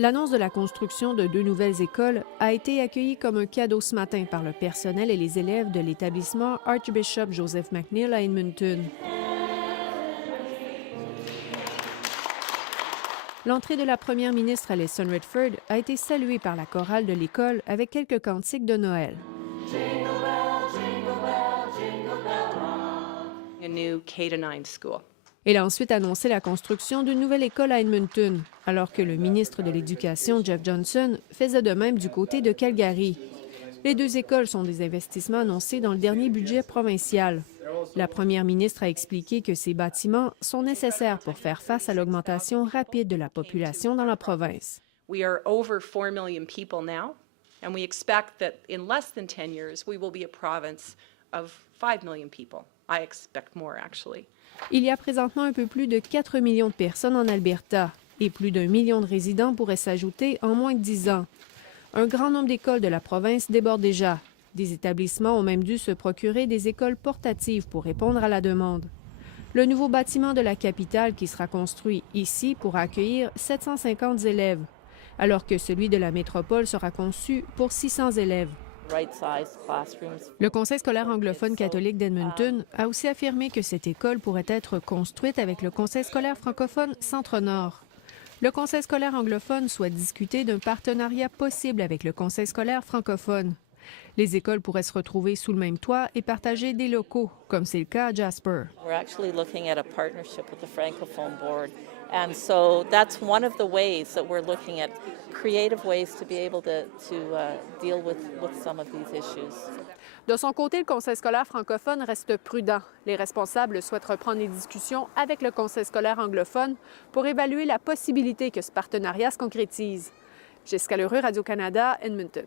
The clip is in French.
L'annonce de la construction de 2 nouvelles écoles a été accueillie comme un cadeau ce matin par le personnel et les élèves de l'établissement Archbishop Joseph McNeill à Edmonton. L'entrée de la première ministre Alison Redford a été saluée par la chorale de l'école avec quelques cantiques de Noël. A new K-9 school. Elle a ensuite annoncé la construction d'une nouvelle école à Edmonton, alors que le ministre de l'Éducation, Jeff Johnson, faisait de même du côté de Calgary. Les 2 écoles sont des investissements annoncés dans le dernier budget provincial. La première ministre a expliqué que ces bâtiments sont nécessaires pour faire face à l'augmentation rapide de la population dans la province. We are over 4 million people now, and we expect that in less than 10 years, we will be a province of 5 million people. I expect more, actually. Il y a présentement un peu plus de 4 millions de personnes en Alberta et plus d'1 million de résidents pourraient s'ajouter en moins de 10 ans. Un grand nombre d'écoles de la province débordent déjà. Des établissements ont même dû se procurer des écoles portatives pour répondre à la demande. Le nouveau bâtiment de la capitale qui sera construit ici pourra accueillir 750 élèves, alors que celui de la métropole sera conçu pour 600 élèves. Le Conseil scolaire anglophone catholique d'Edmonton a aussi affirmé que cette école pourrait être construite avec le Conseil scolaire francophone Centre-Nord. Le Conseil scolaire anglophone souhaite discuter d'un partenariat possible avec le Conseil scolaire francophone. Les écoles pourraient se retrouver sous le même toit et partager des locaux, comme c'est le cas à Jasper. We're actually looking at a partnership with the Francophone Board. And so that's one of the ways that we're looking at, creative ways to be able to deal with some of these issues. De son côté, le Conseil scolaire francophone reste prudent. Les responsables souhaitent reprendre les discussions avec le Conseil scolaire anglophone pour évaluer la possibilité que ce partenariat se concrétise. Jessica Lheureux, Radio-Canada, Edmonton.